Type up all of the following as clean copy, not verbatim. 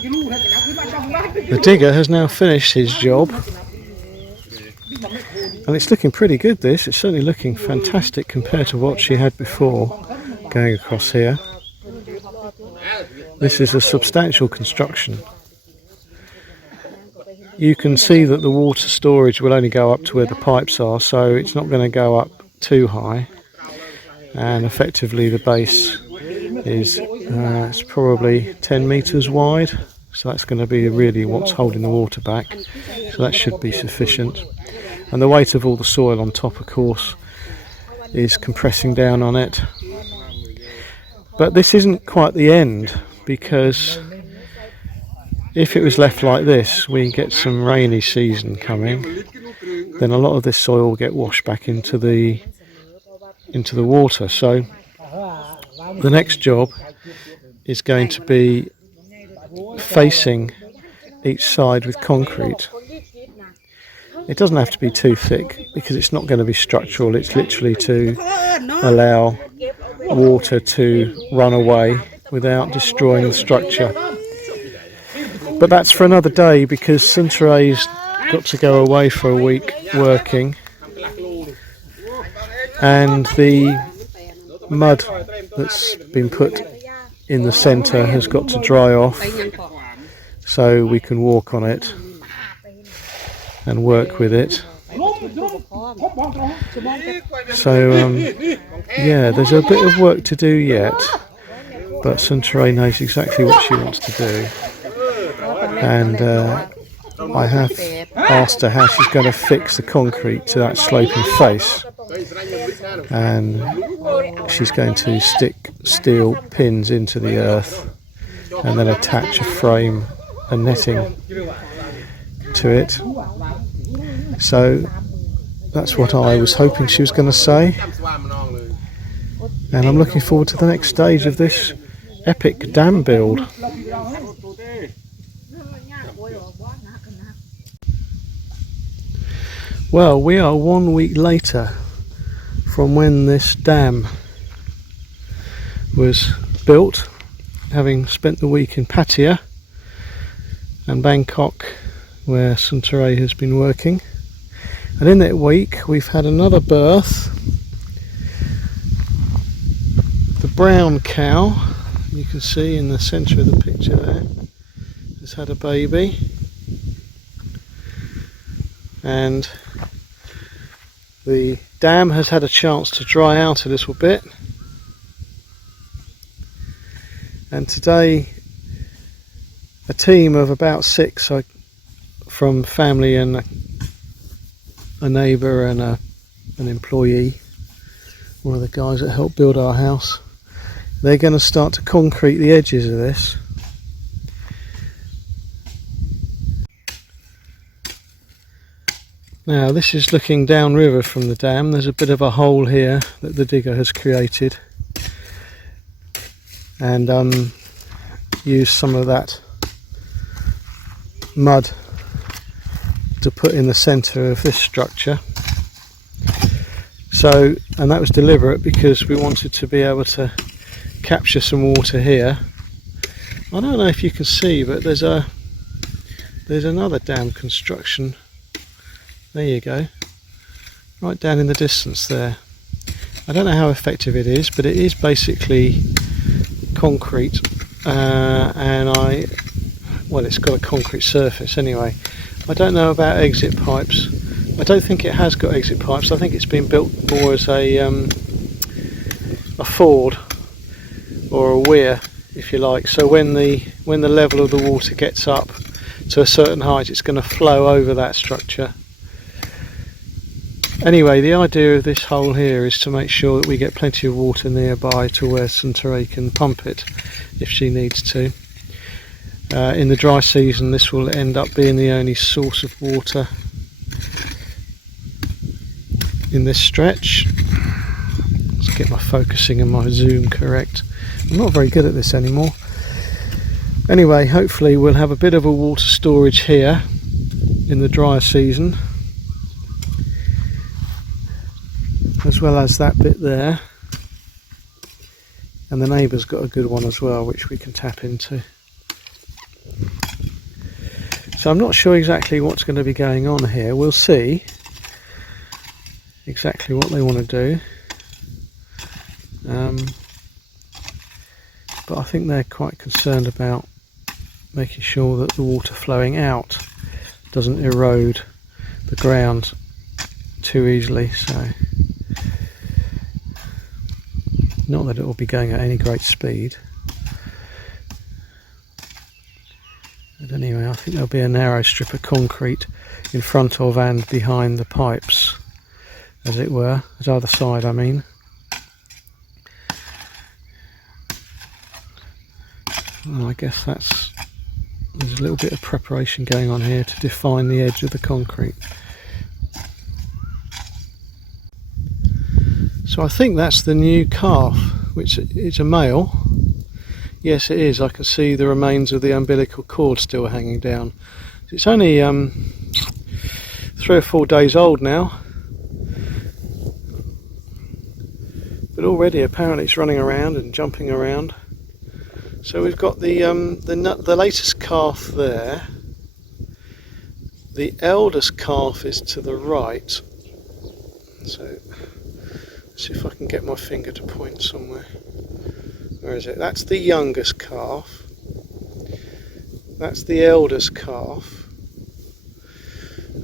The digger has now finished his job, and it's looking pretty good. It's certainly looking fantastic compared to what she had before going across here. This is a substantial construction. You can see that the water storage will only go up to where the pipes are, so it's not going to go up too high, and effectively the base is it's probably 10 meters wide, so that's going to be really what's holding the water back, so that should be sufficient. And the weight of all the soil on top, of course, is compressing down on it. But this isn't quite the end, because if it was left like this, we get some rainy season coming, then a lot of this soil will get washed back into the water. So the next job is going to be facing each side with concrete. It doesn't have to be too thick, because it's not going to be structural. It's literally to allow water to run away without destroying the structure. But that's for another day, because Suntaray's got to go away for a week working, and the mud that's been put in the centre has got to dry off so we can walk on it and work with it. So yeah, there's a bit of work to do yet, but Suntaray knows exactly what she wants to do, and I have asked her how she's going to fix the concrete to that sloping face, and she's going to stick steel pins into the earth and then attach a frame and netting to it. So that's what I was hoping she was going to say, and I'm looking forward to the next stage of this epic dam build. Well, we are 1 week later from when this dam was built, having spent the week in Pattaya and Bangkok, where Suntaray has been working. And in that week we've had another birth. The brown cow, you can see in the centre of the picture there, has had a baby, and the dam has had a chance to dry out a little bit, and today a team of about 6 from family and a neighbour and an employee, one of the guys that helped build our house, they're going to start to concrete the edges of this. Now this is looking downriver from the dam. There's a bit of a hole here that the digger has created, and used some of that mud to put in the centre of this structure. So, and that was deliberate because we wanted to be able to capture some water here. I don't know if you can see, but there's another dam construction. There you go, right down in the distance there. I don't know how effective it is, but it is basically concrete, and well, it's got a concrete surface anyway. I don't know about exit pipes. I don't think it has got exit pipes. I think it's been built more as a ford or a weir, if you like. So when the level of the water gets up to a certain height, it's going to flow over that structure. Anyway, the idea of this hole here is to make sure that we get plenty of water nearby to where Suntaray can pump it if she needs to. In the dry season, this will end up being the only source of water in this stretch. Let's get my focusing and my zoom correct. I'm not very good at this anymore. Anyway, hopefully we'll have a bit of a water storage here in the drier season, as well as that bit there, and the neighbour's got a good one as well which we can tap into. So I'm not sure exactly what's going to be going on here. We'll see exactly what they want to do. But I think they're quite concerned about making sure that the water flowing out doesn't erode the ground too easily. So not that it will be going at any great speed. But anyway, I think there'll be a narrow strip of concrete in front of and behind the pipes, as it were, as either side I mean. Well, I guess there's a little bit of preparation going on here to define the edge of the concrete. So I think that's the new calf, which is a male. Yes, it is. I can see the remains of the umbilical cord still hanging down. It's only 3 or 4 days old now, but already apparently it's running around and jumping around. So we've got the latest calf there. The eldest calf is to the right. So let's see if I can get my finger to point somewhere. Where is it? That's the youngest calf. That's the eldest calf.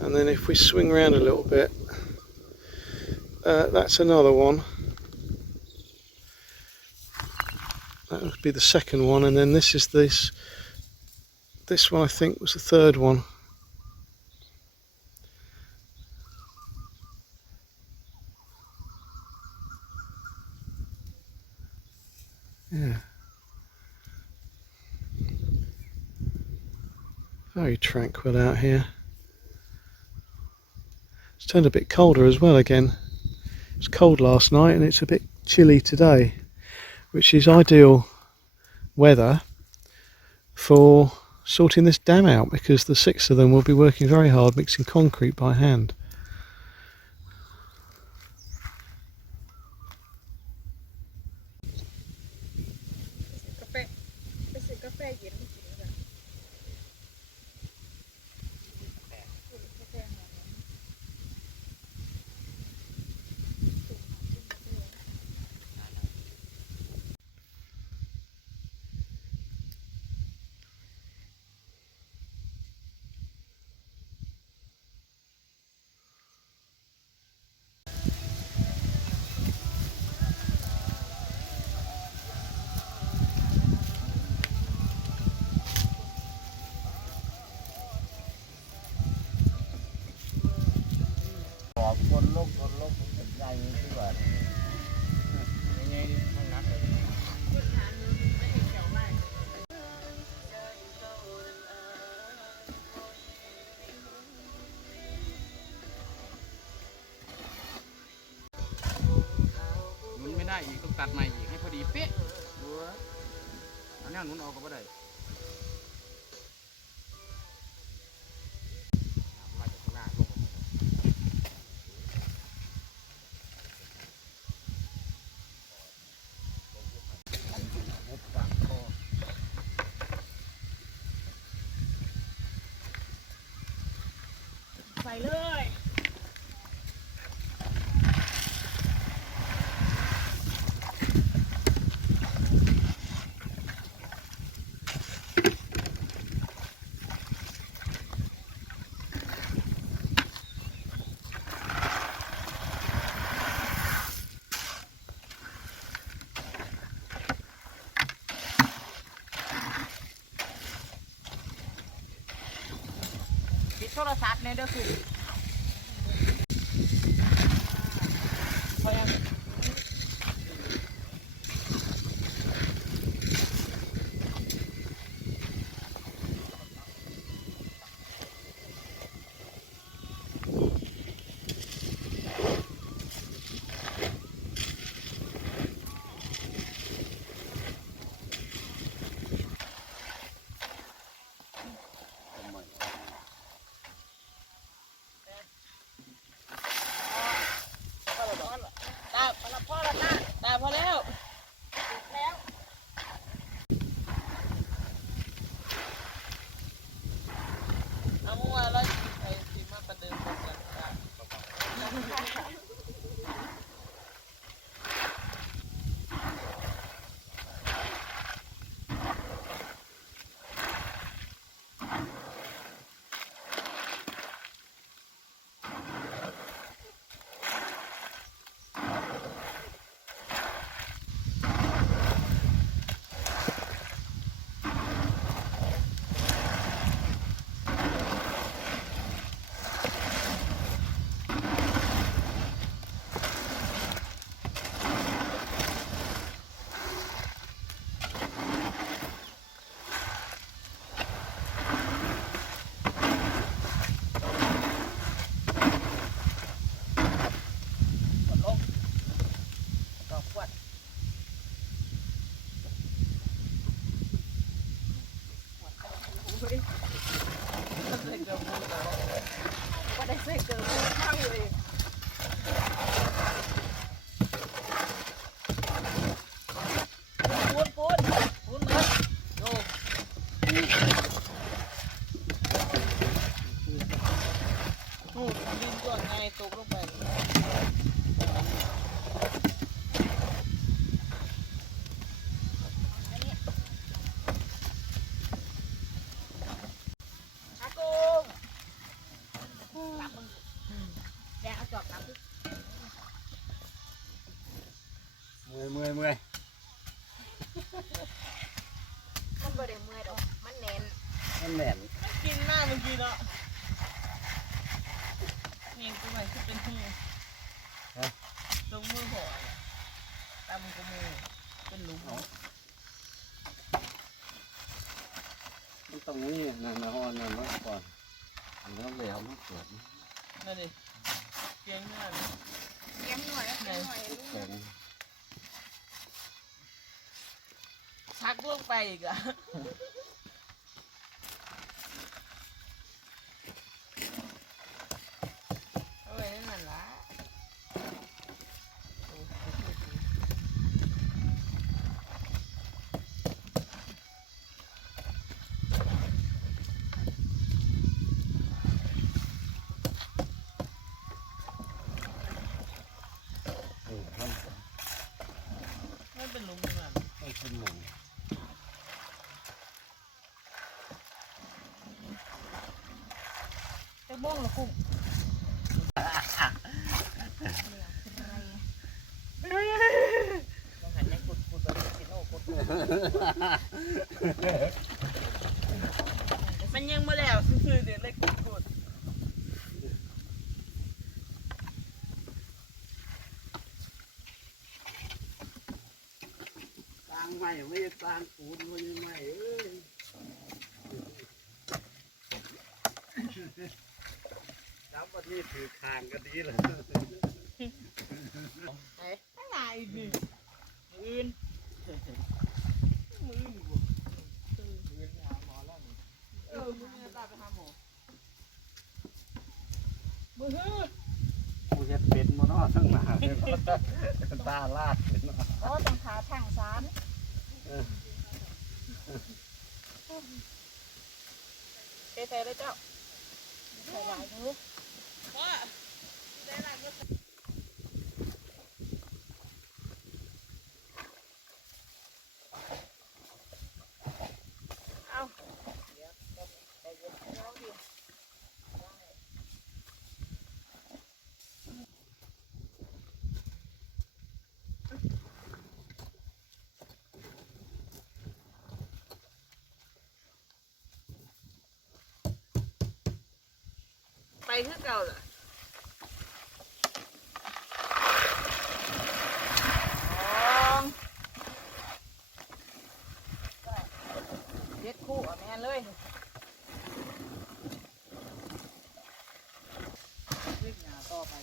And then if we swing around a little bit, that's another one. That would be the second one, and then this is this one I think was the third one. Yeah. Very tranquil out here. It's turned a bit colder as well again. It was cold last night and it's a bit chilly today, which is ideal weather for sorting this dam out, because the 6 of them will be working very hard mixing concrete by hand.ไม่ได้อีกต้องตัดใหม่อีกให้พอดีเป๊ะอันนี้หนุนออกก็ไม่ได้มาจากข้างหน้าลงใส่เลยปิดโทรศัพท์เนี่ยเด้อคือ ยใส่เกลือปูแต่ว่าได้ใส่เกลือปูข้างเลยปูนเลยโยโอ้ดินก่อนไงตกลงไปเมื่อยมันบ่ได้เมื่อยดอกมันแน่น มันแหน่น กินหน้าเมื่อกี้เนาะนี่กูหมายคือเป็นหูตรงมือหัวตามกูมือเป็นหลุม มันต้องมีนั่นนะฮอนนั่นมาก่อนอันนี้ต้องเหลวมาเกิด นั่นดิเกียงหน้าเกียงหน่อยลูกชักลงไปอีกอะเอาไว้นั่นล่ะมันเป็นหลุมนั่น ไม่ขึ้นหมู จะบ้องหรอกุ้งต้องหันยังกุดแบบสิโน่กุดมันยังไม่แล้วซื่อๆเดี๋ยวเลยกุดสร้างใหม่ไม่ได้สร้างปูนไม่ได้ใหม่เอ้ยน้ำวันนี้ถือคางก็ดีเลย ตั้งหลายหนึ่งอื่นมือหนูมือหาหมอแล้วนี่มือตาไปหาหมอมือกูจะเป็นมอนอทั้งหนาเลยตาลาดเลยเนาะ ก็ต้องพาทางสารเตะเลยเจ้าใส่หลายมือว่าได้หลายมือเอาเดี๋ยวใจเย็นน้องดิไปคือเก่าเหรอเด็ดคู่อ่ะแม่เลยรีบงานต่อไป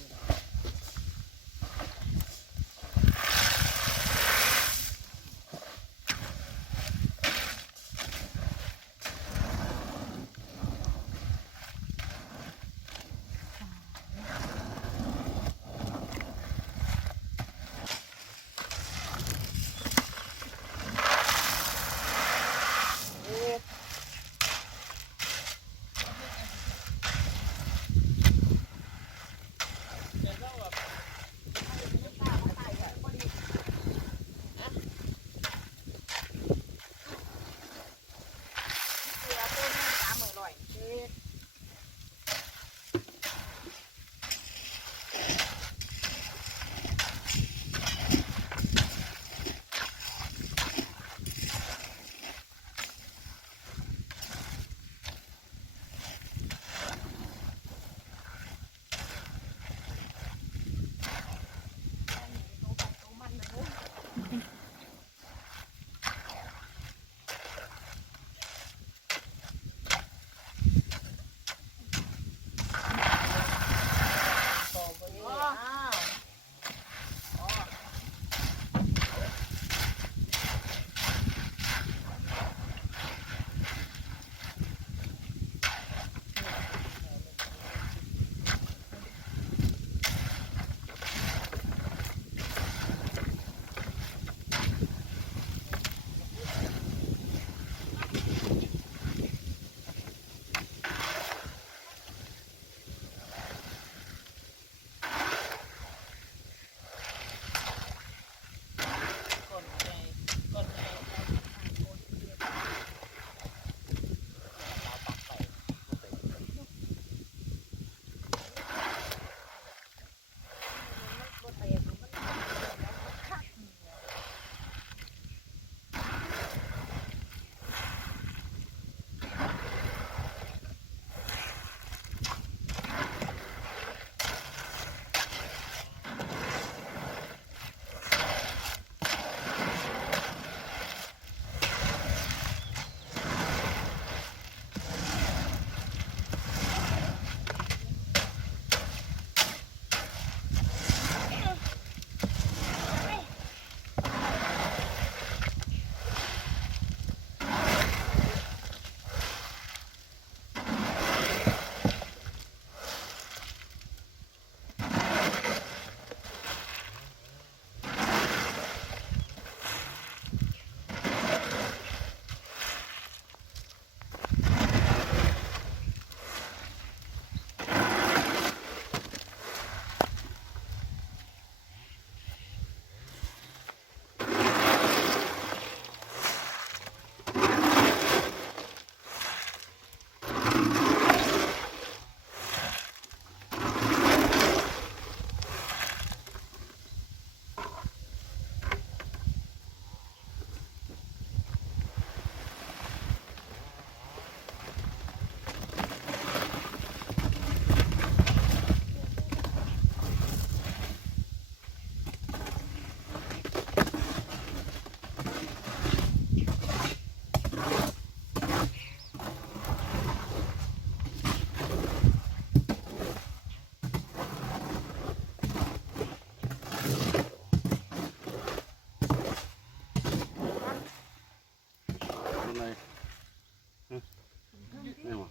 ไม่หรอ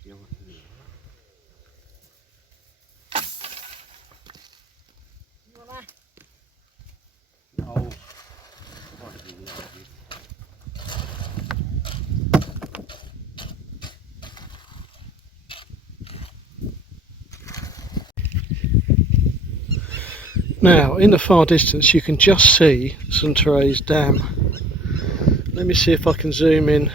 เกี่ยวเอาทอดดี Now, in the far distance, you can just see St Therese Dam. Let me see if I can zoom in.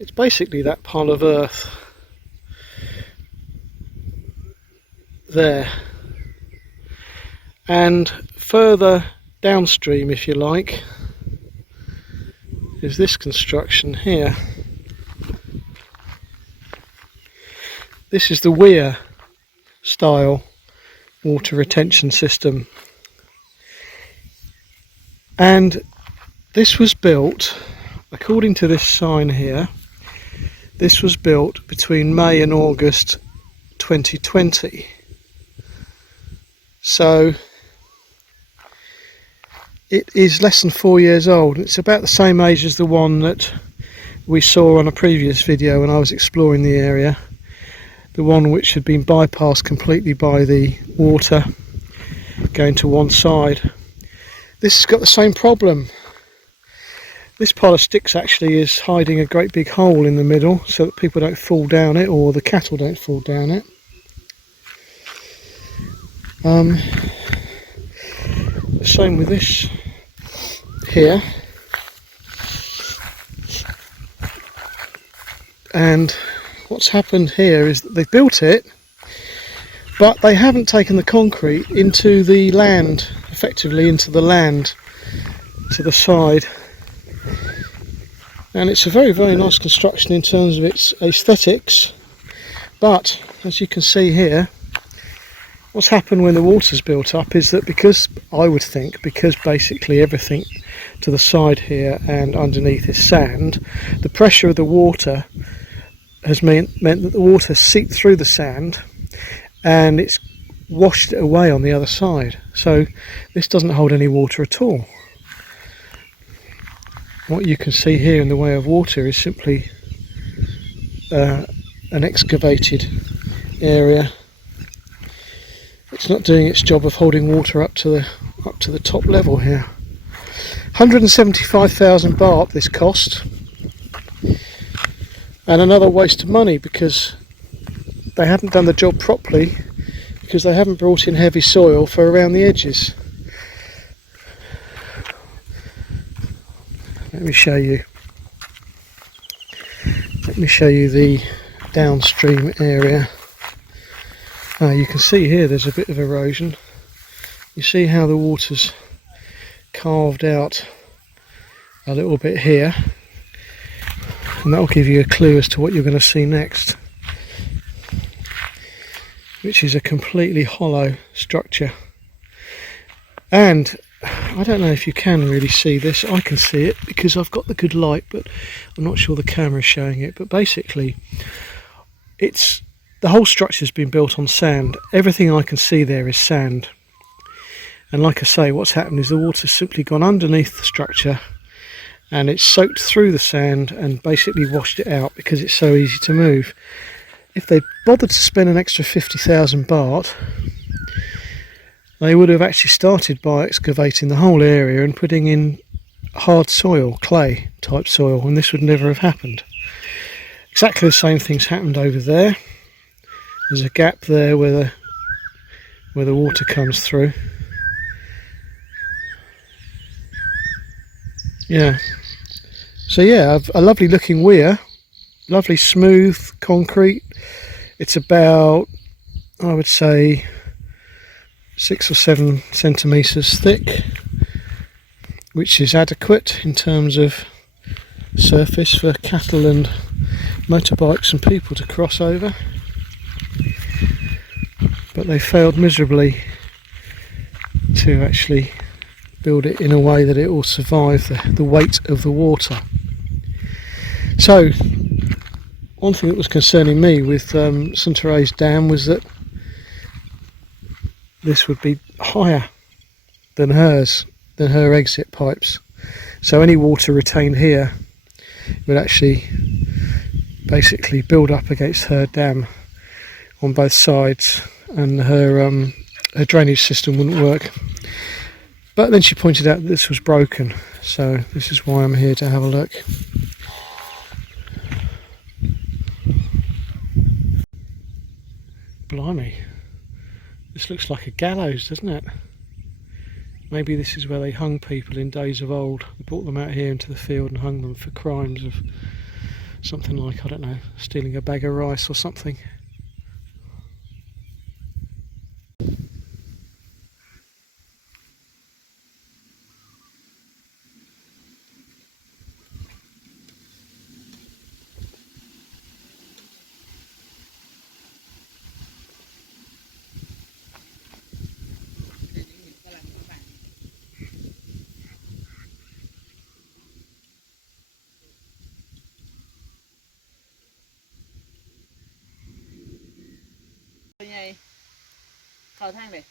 It's basically that pile of earth there. And further downstream, if you like, is this construction here. This is the weir style water retention system, and this was built, according to this sign here, this was built between May and August 2020. So it is less than 4 years old. It's about the same age as the one that we saw on a previous video when I was exploring the area, the one which had been bypassed completely by the water going to one side. This has got the same problem. This pile of sticks actually is hiding a great big hole in the middle so that people don't fall down it, or the cattle don't fall down it. The same with this here. And what's happened here is that they've built it, but they haven't taken the concrete into the land, effectively into the land to the side. And it's a very, very nice construction in terms of its aesthetics, but as you can see here, what's happened when the water's built up is that because basically everything to the side here and underneath is sand, the pressure of the water has meant that the water seeped through the sand and it's washed it away on the other side. So this doesn't hold any water at all. What you can see here in the way of water is simply an excavated area. It's not doing its job of holding water up to the top level here. 175,000 baht this cost. And another waste of money because they haven't done the job properly, because they haven't brought in heavy soil for around the edges. Let me show you the downstream area. You can see here there's a bit of erosion. You see how the water's carved out a little bit here, and that'll give you a clue as to what you're going to see next, which is a completely hollow structure. And I don't know if you can really see this. I can see it because I've got the good light, but I'm not sure the camera's showing it. But basically, the whole structure's been built on sand. Everything I can see there is sand. And like I say, what's happened is the water's simply gone underneath the structure and it's soaked through the sand and basically washed it out because it's so easy to move. If they bothered to spend an extra 50,000 baht, they would have actually started by excavating the whole area and putting in hard soil, clay type soil, and this would never have happened. Exactly the same thing's happened over there. There's a gap there where the water comes through. Yeah. So yeah, a lovely looking weir, lovely smooth concrete. It's about, I would say, 6 or 7 centimetres thick, which is adequate in terms of surface for cattle and motorbikes and people to cross over. But they failed miserably to actually build it in a way that it will survive the weight of the water. So one thing that was concerning me with St Therese Dam was that this would be higher than her exit pipes. So any water retained here would actually basically build up against her dam on both sides, and her drainage system wouldn't work. But then she pointed out that this was broken, so this is why I'm here to have a look. Blimey, this looks like a gallows, doesn't it? Maybe this is where they hung people in days of old. They brought them out here into the field and hung them for crimes of something like, I don't know, stealing a bag of rice or something. Cái này khâu thang này